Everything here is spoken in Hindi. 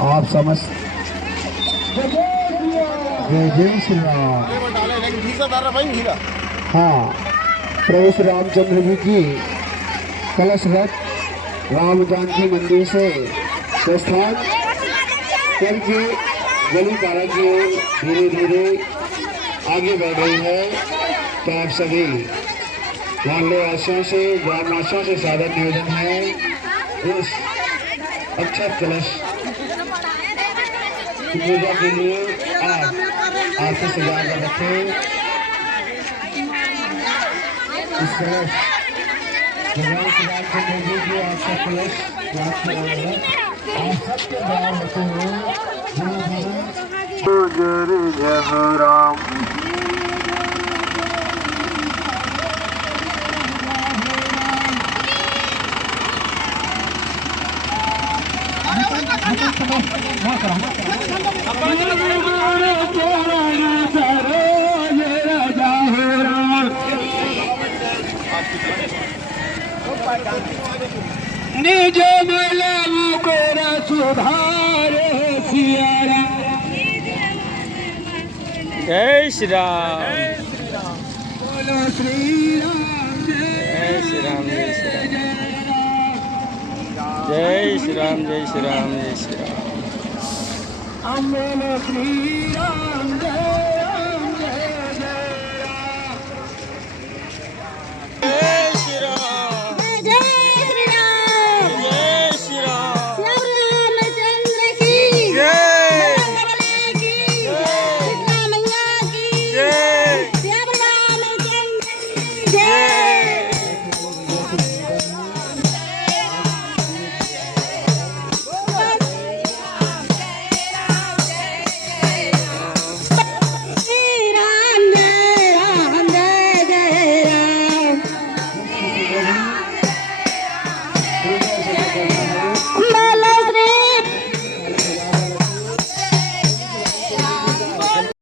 आप समझ जय जय श्री राम। हाँ, प्रभु श्री रामचंद्र जी की कलश रथ राम जानकी मंदिर से प्रस्थान करके गली पारा की ओर धीरे धीरे आगे बढ़ रही है। तो आप सभी माल्यवासियों से ग्रामवासियों से सादर निवेदन है, इस अक्षत कलश की पूजा के लिए आप आरती सजा कर रखें। इस कलश भगवान श्री रामचंद्र जी की अक्षत कलश प्राप्त किया है। आप सबके द्वार होते हुए जय राम। निज मिलन कर सुधार सियारा। जय श्री राम। बोलो श्री राम। जय श्री राम। जय श्री राम। जय श्री राम। जय श्री राम। जय श्री राम। बोलो श्री राम। जय